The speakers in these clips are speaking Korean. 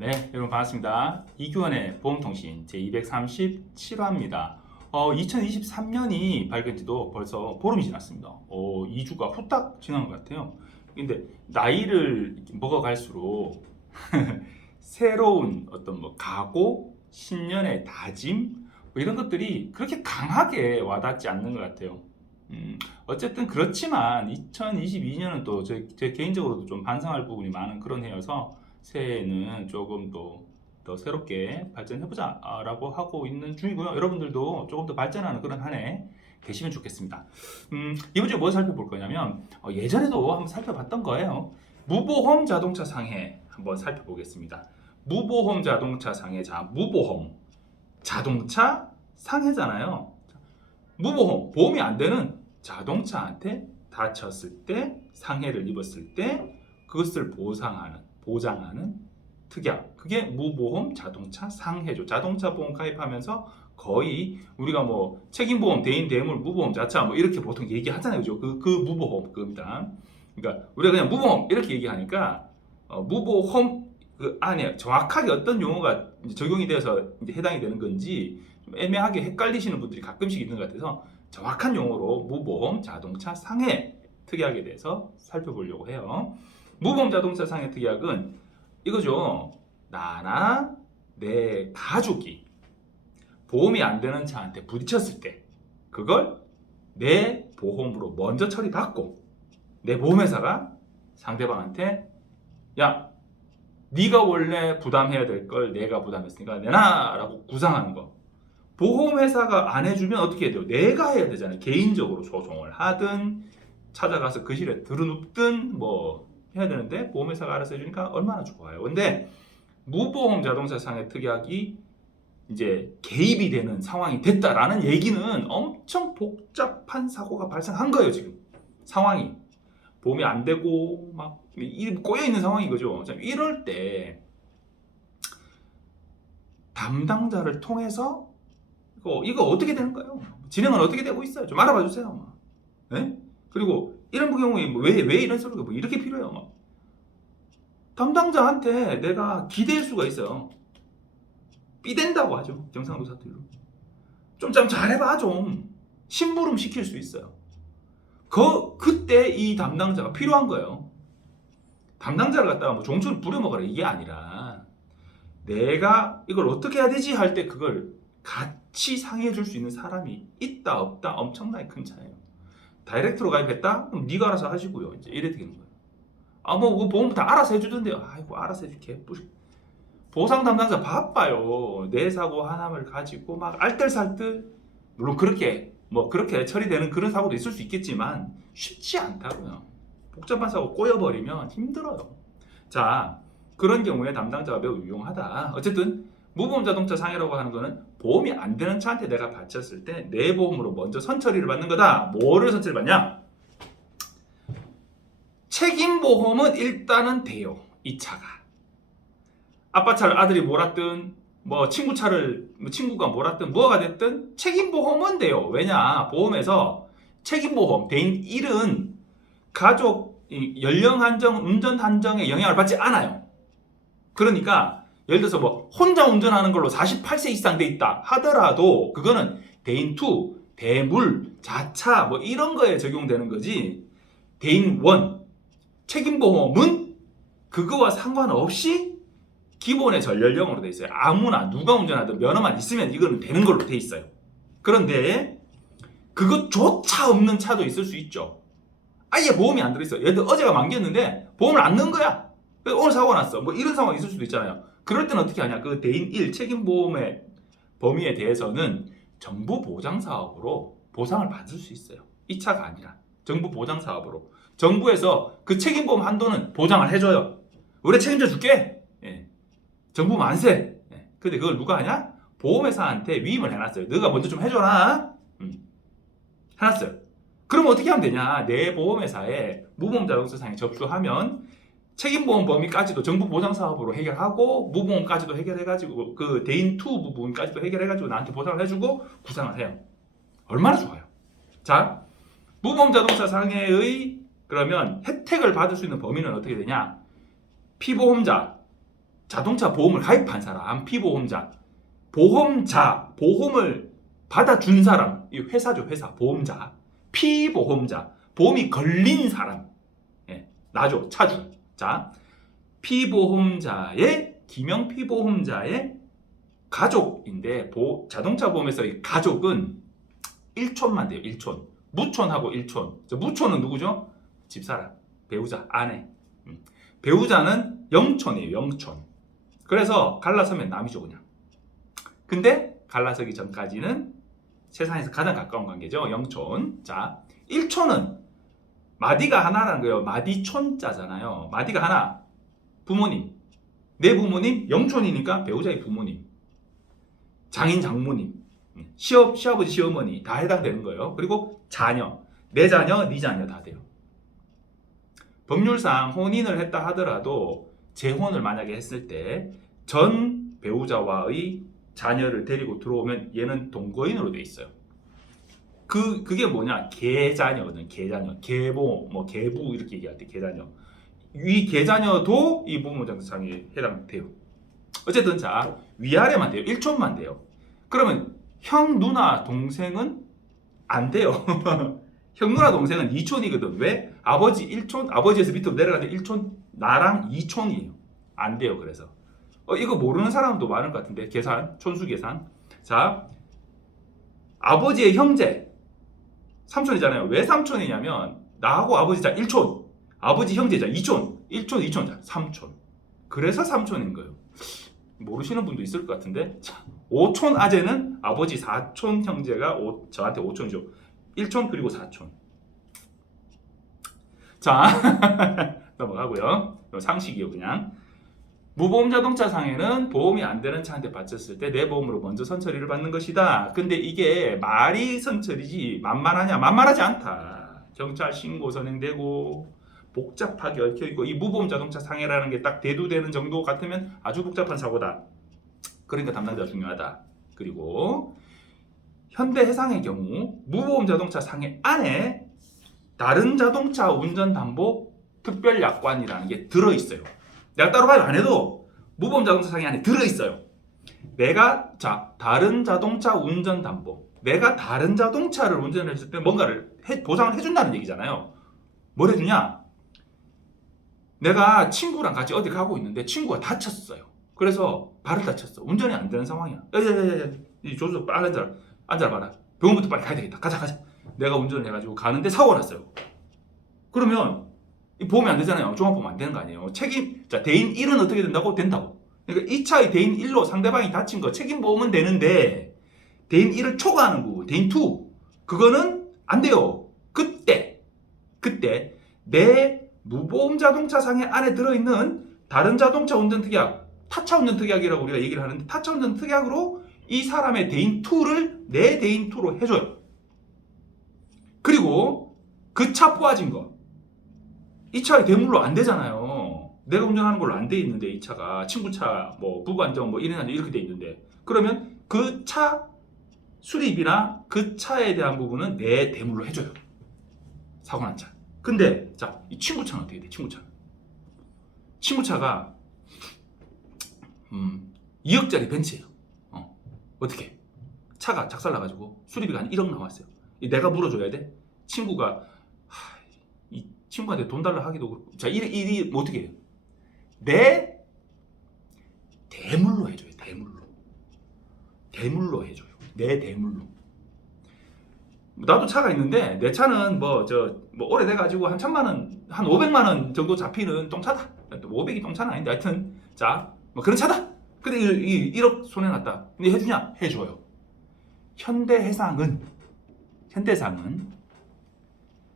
네, 여러분 반갑습니다. 이규원의 보험통신 제237화입니다. 2023년이 밝은 지도 벌써 보름이 지났습니다. 2주가 후딱 지난 것 같아요. 근데 나이를 먹어갈수록 새로운 어떤 각오, 신년의 다짐 뭐 이런 것들이 그렇게 강하게 와닿지 않는 것 같아요. 어쨌든 그렇지만 2022년은 또 제 개인적으로도 좀 반성할 부분이 많은 그런 해여서 새해에는 조금 더 새롭게 발전해보자 라고 하고 있는 중이고요. 여러분들도 조금 더 발전하는 그런 한 해 되시면 좋겠습니다. 이번 주에 뭘 살펴볼 거냐면 예전에도 한번 살펴봤던 거예요. 무보험 자동차 상해 한번 살펴보겠습니다. 무보험 자동차 상해. 자, 무보험 자동차 상해잖아요. 무보험, 보험이 안 되는 자동차한테 다쳤을 때, 상해를 입었을 때 그것을 보장하는 특약. 그게 무보험 자동차 상해죠. 자동차 보험 가입하면서 거의 우리가 뭐 책임보험, 대인, 대물, 무보험, 자차 뭐 이렇게 보통 얘기하잖아요. 그죠? 그 무보험 그겁니다. 그러니까 우리가 그냥 무보험 이렇게 얘기하니까 무보험 그 안에 정확하게 어떤 용어가 적용이 되어서 이제 해당이 되는 건지 좀 애매하게 헷갈리시는 분들이 가끔씩 있는 것 같아서 정확한 용어로 무보험 자동차 상해 특약에 대해서 살펴보려고 해요. 무보험 자동차 상해 특약은 이거죠. 나나 내 가족이 보험이 안 되는 차한테 부딪혔을 때 그걸 내 보험으로 먼저 처리받고 내 보험회사가 상대방한테 야, 네가 원래 부담해야 될 걸 내가 부담했으니까 내놔라고 구상하는 거. 보험회사가 안 해주면 어떻게 해야 돼요? 내가 해야 되잖아요. 개인적으로 소송을 하든 찾아가서 그 실에 들어눕든 뭐 해야 되는데 보험회사가 알아서 해주니까 얼마나 좋아요. 근데 무보험 자동차 상해 특약이 이제 개입이 되는 상황이 됐다라는 얘기는 엄청 복잡한 사고가 발생한 거예요. 지금 상황이 보험이 안 되고 막 꼬여 있는 상황인 거죠. 이럴 때 담당자를 통해서 이거 어떻게 되는 거예요? 진행은 어떻게 되고 있어요? 좀 알아봐 주세요. 네? 그리고 이런 경우에 왜 이런 소리가 뭐 이렇게 필요해요? 막. 담당자한테 내가 기댈 수가 있어요. 삐댄다고 하죠. 경상도 사투리로. 좀 잘해봐 좀. 심부름 시킬 수 있어요. 그때 이 담당자가 필요한 거예요. 담당자를 갖다가 뭐 종초를 부려먹어라 이게 아니라 내가 이걸 어떻게 해야 되지 할 때 그걸 같이 상의해 줄 수 있는 사람이 있다 없다 엄청나게 큰 차이예요. 다이렉트로 가입했다? 그럼 네가 알아서 하시고요. 이제 이래 되는 거예요. 뭐 보험 다 알아서 해주던데요. 아이고 알아서 해줄게. 보상 담당자 바빠요. 내 사고 하나를 가지고 막 알뜰살뜰 물론 그렇게 처리되는 그런 사고도 있을 수 있겠지만 쉽지 않다고요. 복잡한 사고 꼬여버리면 힘들어요. 자, 그런 경우에 담당자가 매우 유용하다. 어쨌든 무보험 자동차 상해라고 하는 거는 보험이 안 되는 차한테 내가 바쳤을 때 내 보험으로 먼저 선처리를 받는 거다. 뭐를 선처리 받냐? 책임보험은 일단은 돼요. 이 차가. 아빠 차를 아들이 몰았든 뭐 친구 차를 친구가 몰았든 뭐가 됐든 책임보험은 돼요. 왜냐? 보험에서 책임보험 대인 1은 가족 연령 한정, 운전 한정에 영향을 받지 않아요. 그러니까 예를 들어서 뭐 혼자 운전하는 걸로 48세 이상 돼 있다 하더라도 그거는 대인 2, 대물, 자차 뭐 이런 거에 적용되는 거지. 대인 1 책임보험은 그거와 상관없이 기본의 전연령으로 돼 있어요. 아무나 누가 운전하든 면허만 있으면 이거는 되는 걸로 돼 있어요. 그런데 그것조차 없는 차도 있을 수 있죠. 아예 보험이 안 들어있어. 예를 들어 어제가 만기였는데 보험을 안 넣은 거야. 오늘 사고 났어. 뭐 이런 상황이 있을 수도 있잖아요. 그럴 때는 어떻게 하냐? 그 대인 1 책임보험의 범위에 대해서는 정부 보장 사업으로 보상을 받을 수 있어요. 이 차가 아니라 정부 보장 사업으로 정부에서 그 책임보험 한도는 보장을 해줘요. 우리 책임져 줄게. 예. 정부 만세. 예. 근데 그걸 누가 하냐? 보험회사한테 위임을 해놨어요. 너가 먼저 좀 해줘라. 해놨어요. 그럼 어떻게 하면 되냐? 내 보험회사에 무보험 자동차 상해 접수하면 책임보험 범위까지도 정부 보장 사업으로 해결하고 무보험까지도 해결해가지고 그 대인 2 부분까지도 해결해가지고 나한테 보상을 해주고 구상을 해요. 얼마나 좋아요. 자, 무보험 자동차 상해의 그러면 혜택을 받을 수 있는 범위는 어떻게 되냐? 피보험자, 자동차 보험을 가입한 사람, 피보험자, 보험자, 보험을 받아준 사람, 이 회사죠, 회사, 보험자, 피보험자, 보험이 걸린 사람, 예, 나죠, 차주. 자, 피보험자의, 기명 피보험자의 가족인데, 자동차 보험에서의 가족은 1촌만 돼요, 1촌. 무촌하고 1촌. 무촌은 누구죠? 집사람, 배우자, 아내. 배우자는 0촌이에요, 0촌. 그래서 갈라서면 남이죠, 그냥. 근데 갈라서기 전까지는 세상에서 가장 가까운 관계죠, 0촌. 자, 1촌은 마디가 하나라는 거예요. 마디촌자잖아요. 마디가 하나. 부모님. 내 부모님 0촌이니까 배우자의 부모님. 장인 장모님. 시아버지 시어머니 다 해당되는 거예요. 그리고 자녀. 내 자녀, 네 자녀 다 돼요. 법률상 혼인을 했다 하더라도 재혼을 만약에 했을 때 전 배우자와의 자녀를 데리고 들어오면 얘는 동거인으로 돼 있어요. 그게 뭐냐? 계자녀거든. 계자녀. 계보, 뭐 계부 이렇게 얘기할 때 계자녀. 이 계자녀도 이 부모장상에 해당돼요. 어쨌든 자, 위아래만 돼요. 1촌만 돼요. 그러면 형, 누나, 동생은 안 돼요. 형, 누나, 동생은 2촌이거든. 왜? 아버지 1촌, 아버지에서 밑으로 내려가는데 1촌, 나랑 2촌이에요. 안 돼요. 그래서 이거 모르는 사람도 많을 것 같은데, 계산, 촌수 계산. 자, 아버지의 형제 3촌이잖아요. 왜 3촌이냐면 나하고 아버지 자 1촌, 아버지 형제자 2촌, 1촌, 2촌 자 3촌. 그래서 3촌인 거예요. 모르시는 분도 있을 것 같은데, 자, 5촌 아재는 아버지 4촌 형제가 저한테 5촌이죠. 1촌 그리고 4촌. 자, 넘어가고요. 상식이요, 그냥. 무보험 자동차 상해는 보험이 안 되는 차한테 바쳤을 때 내 보험으로 먼저 선처리를 받는 것이다. 근데 이게 말이 선처리지 만만하냐? 만만하지 않다. 경찰 신고 선행되고 복잡하게 얽혀있고, 이 무보험 자동차 상해라는 게 딱 대두되는 정도 같으면 아주 복잡한 사고다. 그러니까 담당자가 중요하다. 그리고 현대해상의 경우 무보험 자동차 상해 안에 다른 자동차 운전담보 특별약관이라는 게 들어있어요. 내가 따로 가입 안 해도 무보험 자동차 상해 안에 들어있어요. 내가 다른 자동차 운전담보, 내가 다른 자동차를 운전했을 때 뭔가를 보상을 해준다는 얘기잖아요. 뭘 해주냐? 내가 친구랑 같이 어디 가고 있는데 친구가 다쳤어요. 그래서 발을 다쳤어. 운전이 안 되는 상황이야. 야야야야, 조수 빨리 앉아봐라. 병원부터 빨리 가야 되겠다. 가자. 내가 운전을 해가지고 가는데 사고가 났어요. 그러면 보험이 안 되잖아요. 종합보험 안 되는 거 아니에요. 대인 1은 어떻게 된다고? 된다고. 그러니까 이 차의 대인 1로 상대방이 다친 거 책임보험은 되는데, 대인 1을 초과하는 부분, 대인 2, 그거는 안 돼요. 그때 내 무보험 자동차 상해 안에 들어있는 다른 자동차 운전 특약, 타차 운전 특약이라고 우리가 얘기를 하는데, 타차 운전 특약으로 이 사람의 대인 2를 내 대인 2로 해줘요. 그리고 그 차 포화진 거, 이 차에 대물로 안 되잖아요. 내가 운전하는 걸로 안 돼 있는데, 이 차가 친구 차, 뭐 부부 안전, 뭐 1인 안전 이렇게 돼 있는데, 그러면 그 차 수리비나 그 차에 대한 부분은 내 대물로 해줘요. 사고 난 차. 근데 자, 이 친구 차는 어떻게 돼? 친구 차가 2억짜리 벤츠예요. 어떻게? 차가 작살나가지고 수리비가 한 1억 나왔어요. 내가 물어줘야 돼? 친구가 이 친구한테 돈 달라 하기도 그렇고. 자, 이 어떻게 해요? 내 대물로 해줘요. 대물로 해줘요. 내 대물로. 나도 차가 있는데 내 차는 뭐 오래돼가지고 한 1,000만 원, 한 500만 원 정도 잡히는 똥차다. 500이 똥차는 아닌데 하여튼 자, 뭐 그런 차다. 근데 1억 손해 났다. 근데 해주냐? 해줘요. 현대상은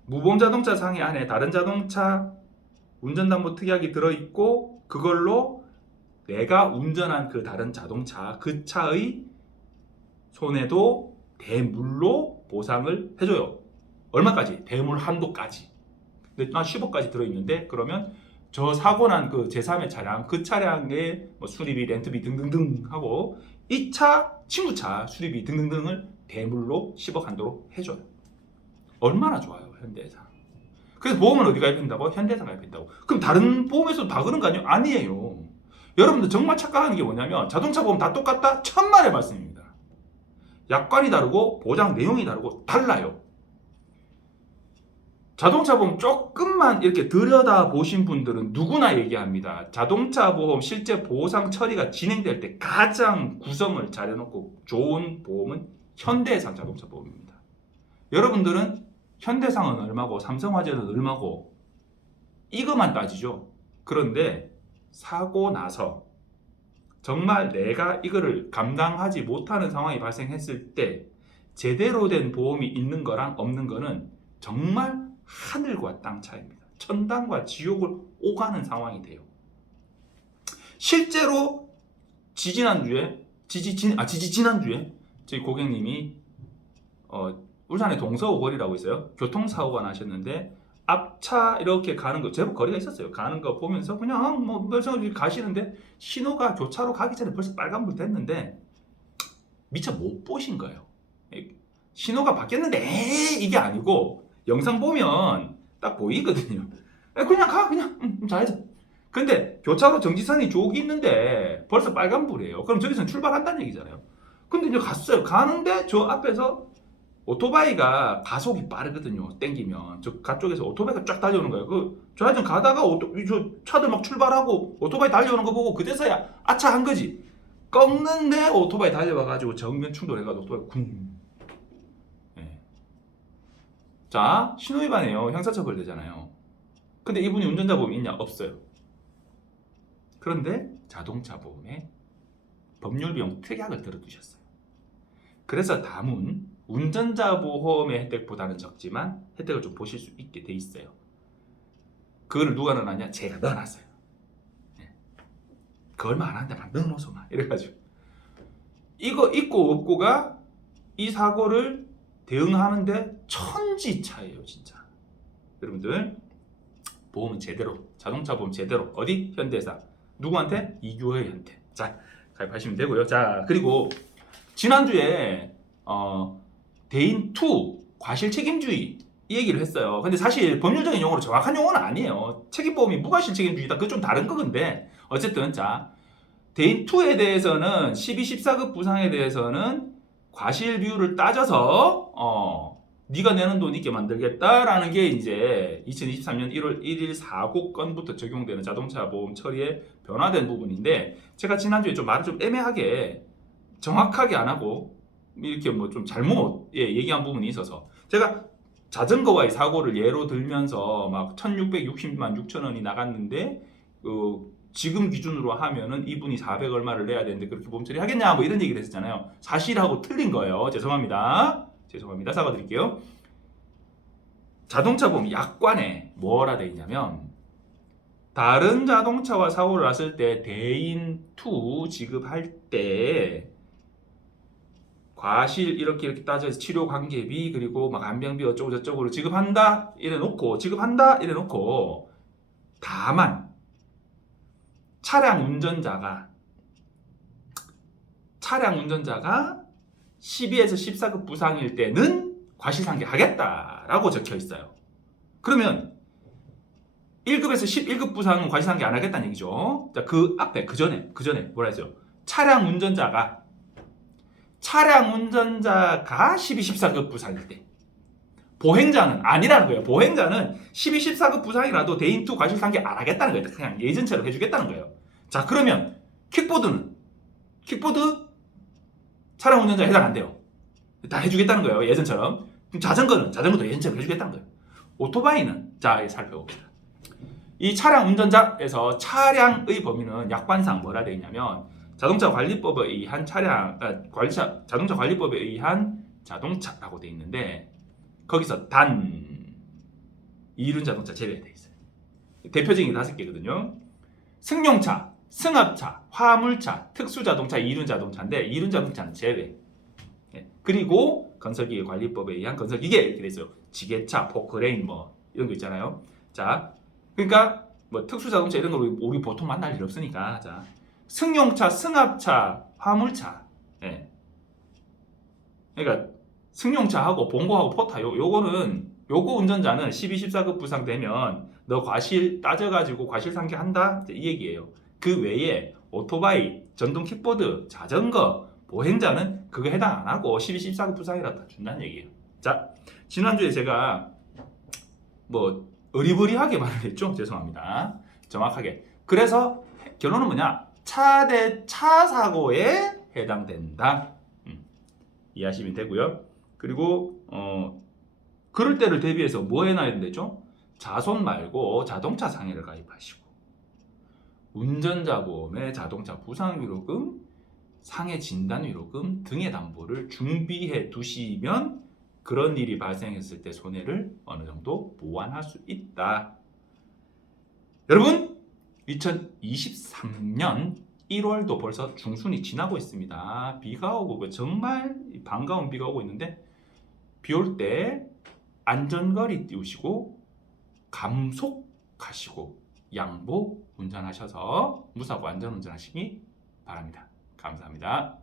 무보험 자동차 상해 안에 다른 자동차 운전담보 특약이 들어있고, 그걸로 내가 운전한 그 다른 자동차, 그 차의 손해도 대물로 보상을 해줘요. 얼마까지? 대물 한도까지. 근데 난 10억까지 들어있는데, 그러면 저 사고 난 그 제3의 차량, 그 차량의 뭐 수리비, 렌트비 등등등 하고, 이 차, 친구 차 수리비 등등등을 대물로 10억 한도로 해줘요. 얼마나 좋아요, 현대해상. 그래서 보험은 어디 가입한다고? 현대해상 가입한다고. 그럼 다른 보험에서도 다 그런 거 아니에요? 아니에요. 여러분들 정말 착각하는 게 뭐냐면 자동차 보험 다 똑같다? 천만의 말씀입니다. 약관이 다르고 보장 내용이 다르고 달라요. 자동차 보험 조금만 이렇게 들여다 보신 분들은 누구나 얘기합니다. 자동차 보험 실제 보상 처리가 진행될 때 가장 구성을 잘 해놓고 좋은 보험은 현대해상 자동차 보험입니다. 여러분들은 현대상은 얼마고 삼성화재는 얼마고 이것만 따지죠. 그런데 사고 나서 정말 내가 이거를 감당하지 못하는 상황이 발생했을 때 제대로 된 보험이 있는 거랑 없는 거는 정말 하늘과 땅 차이입니다. 천당과 지옥을 오가는 상황이 돼요. 실제로 지지난주에 저희 고객님이 울산의 동서오거리라고 있어요. 교통사고가 나셨는데 앞차 이렇게 가는 거 제법 거리가 있었어요. 가는 거 보면서 그냥 뭐 멀쩡하게 가시는데 신호가 교차로 가기 전에 벌써 빨간불 됐는데 미처 못 보신 거예요. 신호가 바뀌었는데 이게 아니고 영상 보면 딱 보이거든요. 그냥 가 그냥 잘해서. 근데 교차로 정지선이 저기 있는데 벌써 빨간불이에요. 그럼 저기서 출발한다는 얘기잖아요. 근데 이제 갔어요. 가는데 저 앞에서 오토바이가 가속이 빠르거든요. 땡기면 저 가쪽에서 오토바이가 쫙 달려오는 거예요. 그 좌회전 가다가 저 차들 막 출발하고 오토바이 달려오는 거 보고 그제서야 아차 한 거지. 꺾는데 오토바이 달려와가지고 정면 충돌해가지고 오토바이 쿵. 네. 자, 신호위반이에요. 형사처벌 되잖아요. 근데 이분이 운전자 보험이 있냐? 없어요. 그런데 자동차 보험에 법률 비용 특약을 들어두셨어요. 그래서 담은 운전자 보험의 혜택보다는 적지만 혜택을 좀 보실 수 있게 돼 있어요. 그걸 누가 넣어놨냐? 제가 넣어놨어요. 네. 그 얼마 안 하는데 막 넣어놓어서 막 이래가지고 이거 있고 없고가 이 사고를 대응하는데 천지차예요, 진짜. 여러분들 보험은 제대로, 자동차 보험 제대로 어디? 현대사. 누구한테? 이규호한테. 자, 가입하시면 되고요. 자, 그리고 지난주에 대인2 과실 책임주의 이 얘기를 했어요. 근데 사실 법률적인 용어로 정확한 용어는 아니에요. 책임보험이 무과실 책임주의다. 그건 좀 다른 거건데 어쨌든 자, 대인2에 대해서는 12, 14급 부상에 대해서는 과실 비율을 따져서 네가 내는 돈 있게 만들겠다라는 게 이제 2023년 1월 1일 사고건부터 적용되는 자동차 보험 처리에 변화된 부분인데 제가 지난주에 좀 말을 좀 애매하게 정확하게 안 하고 이렇게 뭐 좀 잘못 얘기한 부분이 있어서 제가 자전거와의 사고를 예로 들면서 막 1660만 6천 원이 나갔는데 지금 기준으로 하면은 이분이 400 얼마를 내야 되는데 그렇게 보험 처리 하겠냐 뭐 이런 얘기를 했었잖아요. 사실하고 틀린 거예요. 죄송합니다. 사과드릴게요. 자동차 보험 약관에 뭐라 되어 있냐면 다른 자동차와 사고를 났을 때 대인2 지급할 때 과실 이렇게 따져서 치료 관계비 그리고 막 안병비 어쩌고 저쩌고를 지급한다 이래 놓고 다만 차량 운전자가 12에서 14급 부상일 때는 과실상계하겠다라고 적혀 있어요. 그러면 1급에서 11급 부상은 과실상계 안 하겠다는 얘기죠. 자, 그 앞에 그 전에 뭐라 했어요? 차량 운전자가 12, 14급 부상일 때 보행자는 아니라는 거예요. 보행자는 12, 14급 부상이라도 대인2 과실상계 안 하겠다는 거예요. 그냥 예전처럼 해주겠다는 거예요. 자, 그러면 킥보드 차량 운전자 해당 안 돼요. 다 해주겠다는 거예요. 예전처럼. 그럼 자전거도 예전처럼 해주겠다는 거예요. 오토바이는 자, 살펴봅시다. 이 차량 운전자에서 차량의 범위는 약관상 뭐라 되어 있냐면 자동차 관리법에 의한 자동차 관리법에 의한 자동차라고 되어 있는데 거기서 단 이륜 자동차 제외되어 있어요. 대표적인 5개거든요. 승용차, 승합차, 화물차, 특수자동차, 이륜 자동차인데 이륜 자동차는 제외. 그리고 건설기계 관리법에 의한 건설기계 이렇게 돼 있어요. 지게차, 포크레인 뭐 이런 거 있잖아요. 자, 그러니까 뭐 특수자동차 이런 거 우리 보통 만날 일 없으니까 자. 승용차, 승합차, 화물차. 예. 그러니까 승용차하고 봉고하고 포타 요거 운전자는 12, 14급 부상 되면 너 과실 따져가지고 과실 상계한다 이 얘기예요. 그 외에 오토바이, 전동 킥보드, 자전거, 보행자는 그거 해당 안 하고 12, 14급 부상이라도 다 준다는 얘기예요. 자, 지난주에 제가 뭐 어리버리하게 말을 했죠. 죄송합니다. 정확하게. 그래서 결론은 뭐냐? 차 대 차 사고에 해당된다. 이해하시면 되고요. 그리고 그럴 때를 대비해서 뭐 해놔야 되죠? 자손 말고 자동차 상해를 가입하시고 운전자 보험에 자동차 부상 위로금, 상해 진단 위로금 등의 담보를 준비해 두시면 그런 일이 발생했을 때 손해를 어느 정도 보완할 수 있다. 여러분, 2023년 1월도 벌써 중순이 지나고 있습니다. 비가 오고 정말 반가운 비가 오고 있는데 비 올 때 안전거리 띄우시고 감속하시고 양보 운전하셔서 무사고 안전운전하시기 바랍니다. 감사합니다.